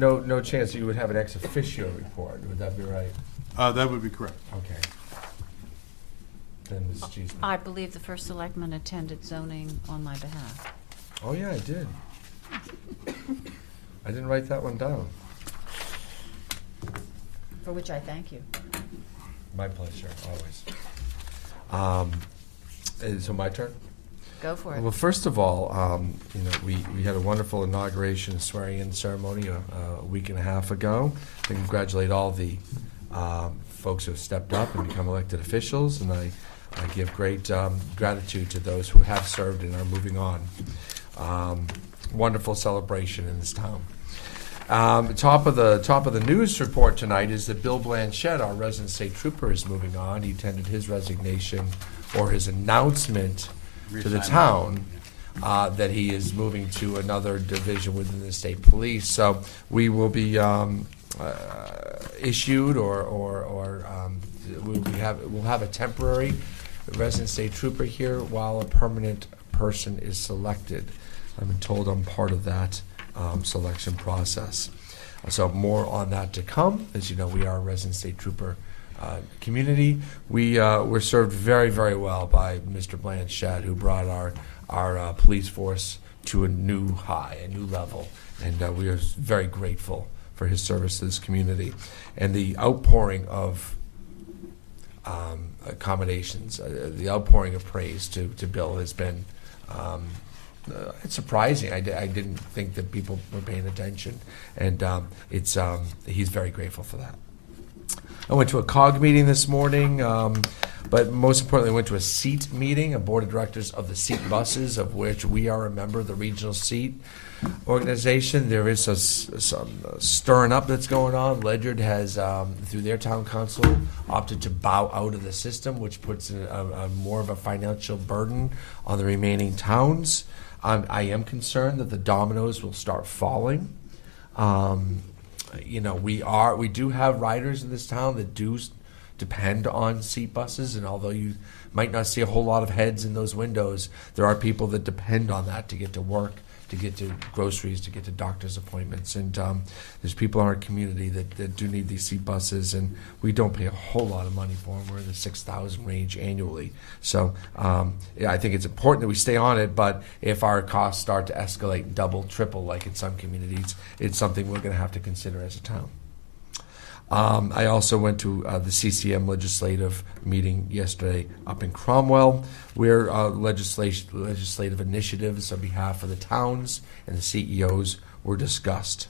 No chance you would have an ex officio report, would that be right? That would be correct. Okay. Then Ms. Cheeseman. I believe the first selectman attended zoning on my behalf. Oh, yeah, I did. I didn't write that one down. For which I thank you. My pleasure, always. So my turn? Go for it. Well, first of all, we had a wonderful inauguration swearing-in ceremony a week and a half ago. I congratulate all the folks who have stepped up and become elected officials, and I give great gratitude to those who have served and are moving on. Wonderful celebration in this town. Top of the news report tonight is that Bill Blanchett, our resident state trooper, is moving on. He tendered his resignation or his announcement to the town that he is moving to another division within the state police. So we will be issued we'll have a temporary resident state trooper here while a permanent person is selected. I've been told I'm part of that selection process. So more on that to come. As you know, we are a resident state trooper community. We're served very, very well by Mr. Blanchett, who brought our police force to a new high, a new level, and we are very grateful for his service to this community. And the outpouring of accommodations, the outpouring of praise to Bill has been it's surprising. I didn't think that people were paying attention, and he's very grateful for that. I went to a COG meeting this morning, but most importantly, I went to a SEAT meeting, a board of directors of the SEAT buses, of which we are a member of the regional SEAT organization. There is some stirring up that's going on. Ledyard has, through their town council, opted to bow out of the system, which puts a more of a financial burden on the remaining towns. I am concerned that the dominoes will start falling. We do have riders in this town that do depend on SEAT buses, and although you might not see a whole lot of heads in those windows, there are people that depend on that to get to work, to get to groceries, to get to doctor's appointments, and there's people in our community that do need these SEAT buses, and we don't pay a whole lot of money for them. We're in the $6,000 range annually, so I think it's important that we stay on it, but if our costs start to escalate double, triple, like in some communities, it's something we're going to have to consider as a town. I also went to the CCM legislative meeting yesterday up in Cromwell, where legislative initiatives on behalf of the towns and the CEOs were discussed.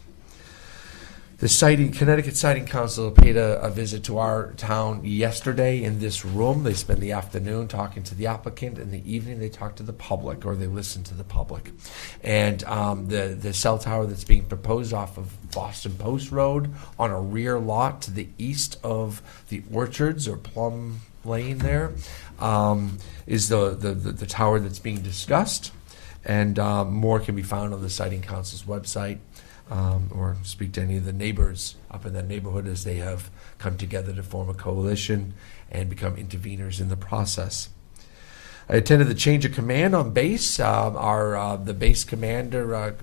The Connecticut Siting Council paid a visit to our town yesterday in this room. They spent the afternoon talking to the applicant. In the evening, they talked to the public, or they listened to the public. And the cell tower that's being proposed off of Boston Post Road on a rear lot to the east of the Orchards or Plum Lane there is the tower that's being discussed. And more can be found on the Siting Council's website. Or speak to any of the neighbors up in that neighborhood as they have come together to form a coalition and become interveners in the process. I attended the change of command on base. The base commander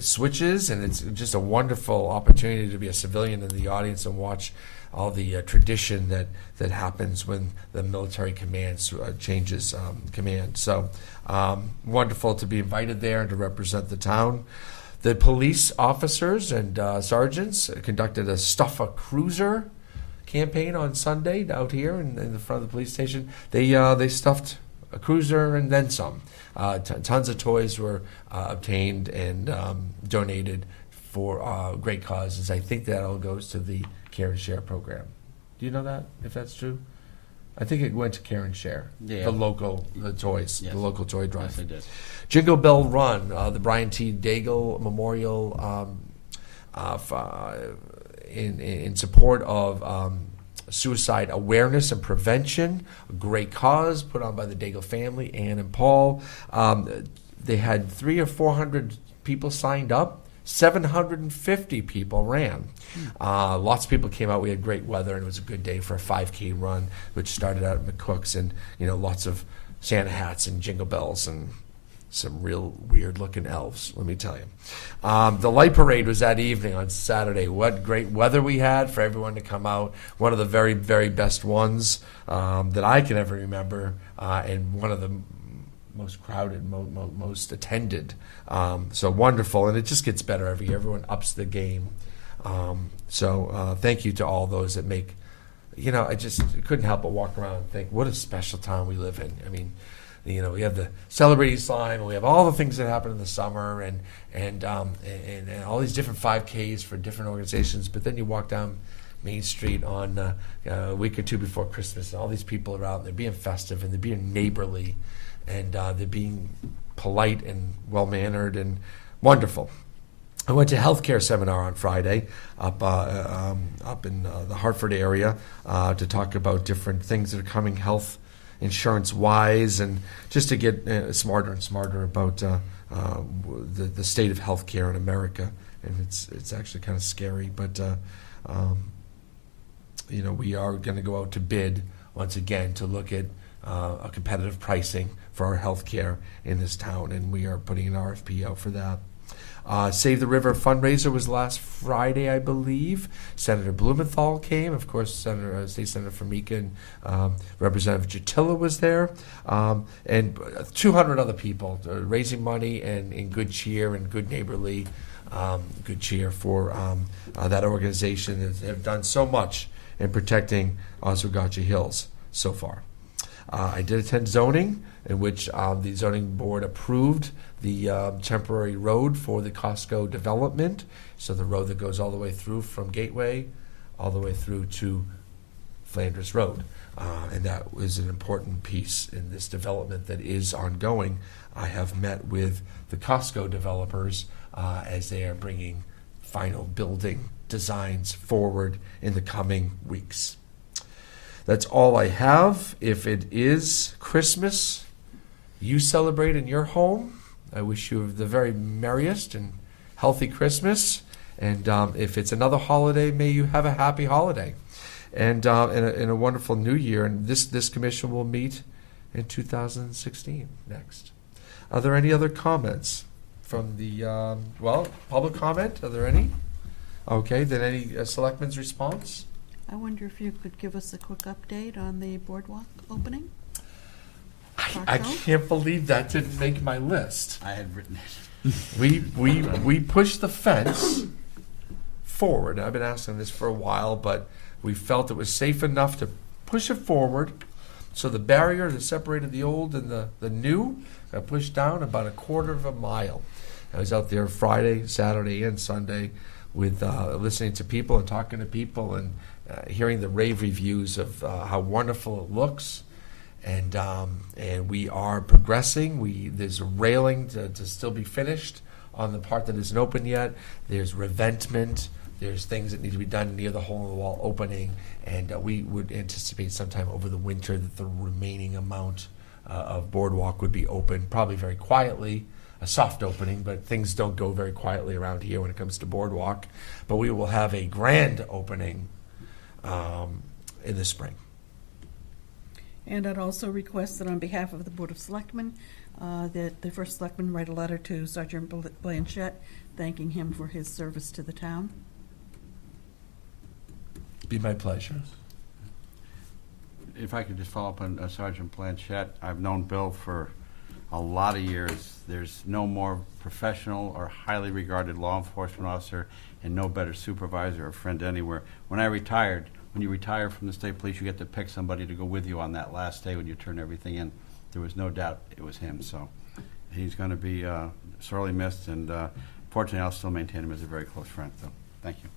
switches, and it's just a wonderful opportunity to be a civilian in the audience and watch all the tradition that happens when the military command changes command. So wonderful to be invited there and to represent the town. The police officers and sergeants conducted a Stuff a Cruiser campaign on Sunday out here in the front of the police station. They stuffed a cruiser and then some. Tons of toys were obtained and donated for great causes. I think that all goes to the Care and Share program. Do you know that, if that's true? I think it went to Care and Share, Yeah. the toys, Yes. the local toy drive. Yes, it did. Jingle Bell Run, the Brian T. Daigle Memorial in support of suicide awareness and prevention, a great cause put on by the Daigle family, Ann and Paul. They had 300 or 400 people signed up. 750 people ran. Lots of people came out. We had great weather, and it was a good day for a 5K run, which started out at McCook's, and lots of Santa hats and jingle bells and some real weird-looking elves, let me tell you. The light parade was that evening on Saturday. What great weather we had for everyone to come out. One of the very, very best ones that I can ever remember, and one of the most crowded, most attended. So wonderful, and it just gets better every year. Everyone ups the game. So thank you to all those that make, I just couldn't help but walk around and think, what a special town we live in. I mean, we have the Celebrating Slime, we have all the things that happen in the summer, and all these different 5Ks for different organizations. But then you walk down Main Street on a week or two before Christmas, and all these people are out, and they're being festive, and they're being neighborly, and they're being polite and well-mannered and wonderful. I went to a healthcare seminar on Friday up in the Hartford area to talk about different things that are coming health insurance-wise, and just to get smarter and smarter about the state of healthcare in America. And it's actually kind of scary, but we are going to go out to bid once again to look at a competitive pricing for our healthcare in this town, and we are putting an RFP out for that. Save the River fundraiser was last Friday, I believe. Senator Blumenthal came. Of course, State Senator Formica and Representative Jutila was there. And 200 other people raising money and in good cheer and good neighborly good cheer for that organization that have done so much in protecting Oswegatchie Hills so far. I did attend zoning, in which the zoning board approved the temporary road for the Costco development. So the road that goes all the way through from Gateway all the way through to Flanders Road. And that was an important piece in this development that is ongoing. I have met with the Costco developers as they are bringing final building designs forward in the coming weeks. That's all I have. If it is Christmas you celebrate in your home, I wish you the very merriest and healthy Christmas. And if it's another holiday, may you have a happy holiday. And in a wonderful new year. And this commission will meet in 2016 next. Are there any other comments from the, public comment? Are there any? Okay, then any selectmen's response? I wonder if you could give us a quick update on the boardwalk opening? I can't believe that didn't make my list. I had written it. We pushed the fence forward. I've been asking this for a while, but we felt it was safe enough to push it forward. So the barrier that separated the old and the new got pushed down about a quarter of a mile. I was out there Friday, Saturday, and Sunday with listening to people and talking to people and hearing the rave reviews of how wonderful it looks. And we are progressing. There's a railing to still be finished on the part that isn't open yet. There's revetment. There's things that need to be done near the hole in the wall opening. And we would anticipate sometime over the winter that the remaining amount of boardwalk would be open, probably very quietly, a soft opening, but things don't go very quietly around here when it comes to boardwalk. But we will have a grand opening in the spring. And I'd also request that on behalf of the Board of Selectmen, that the first selectman write a letter to Sergeant Blanchette thanking him for his service to the town. Be my pleasure. If I could just follow up on Sergeant Blanchette, I've known Bill for a lot of years. There's no more professional or highly regarded law enforcement officer and no better supervisor or friend anywhere. When you retire from the state police, you get to pick somebody to go with you on that last day when you turn everything in. There was no doubt it was him. So he's going to be sorely missed, and fortunately I'll still maintain him as a very close friend. So thank you.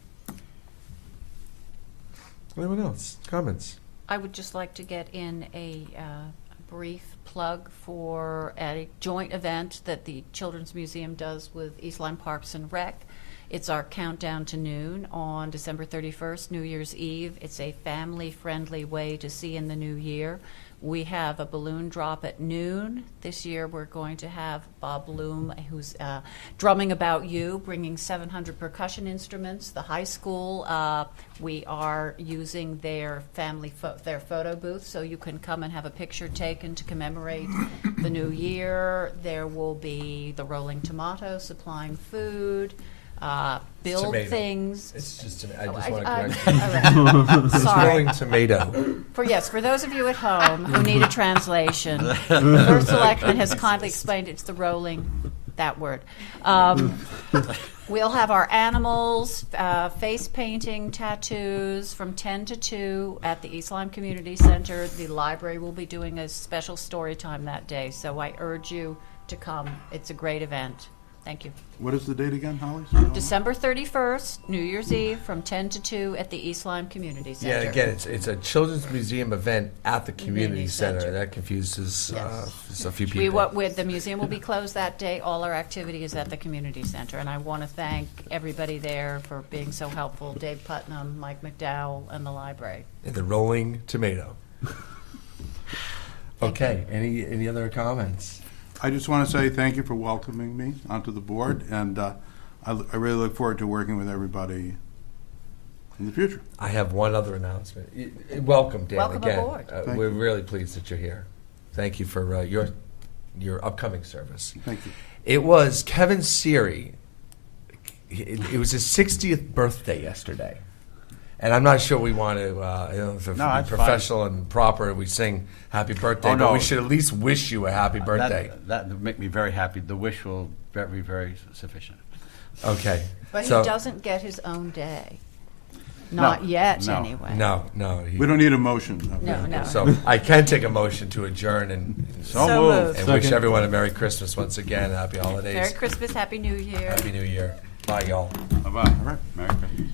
Anyone else? Comments? I would just like to get in a brief plug for a joint event that the Children's Museum does with East Lyme Parks and Rec. It's our countdown to noon on December 31st, New Year's Eve. It's a family-friendly way to see in the new year. We have a balloon drop at noon. This year, we're going to have Bob Bloom, who's drumming About You, bringing 700 percussion instruments. The high school, we are using their their photo booth, so you can come and have a picture taken to commemorate the new year. There will be the Rolling Tomato supplying food. Build Tomato. things. It's just, I Oh, just want to I- correct all you. right. It's Sorry. rolling tomato. For those of you at home who need a translation, the First Selectman has kindly explained it's the rolling, that word. We'll have our animals, face painting, tattoos from 10 to 2 at the East Lyme Community Center. The library will be doing a special story time that day, so I urge you to come. It's a great event. Thank you. What is the date again, Holly? December 31st, New Year's Eve, from 10 to 2 at the East Lyme Community Center. Yeah, again, it's a children's museum event at the community Community center. center. That confuses Yes. a few people. The museum will be closed that day. All our activity is at the community center, and I want to thank everybody there for being so helpful. Dave Putnam, Mike McDowell, and the library. And the rolling tomato. Okay, any other comments? I just want to say thank you for welcoming me onto the board, and I really look forward to working with everybody in the future. I have one other announcement. Welcome, Dan, Welcome again. aboard. Thank We're you. really pleased that you're here. Thank you for your upcoming service. Thank you. It was Kevin Seary. It was his 60th birthday yesterday. And I'm not sure we want to, if No, we that's professional and proper, we sing happy birthday, Oh, but no. we should at least wish you a happy birthday. That would make me very happy. The wish will be very sufficient. Okay. But so, he doesn't get his own day. Not yet, no. anyway. No. We don't need a motion. No. So I can take a motion to adjourn and So So moved. moved. wish everyone a Merry Christmas once again, Happy Holidays, Merry Christmas, Happy New Year. Happy New Year. Bye, y'all. Bye-bye. All right. Merry Christmas.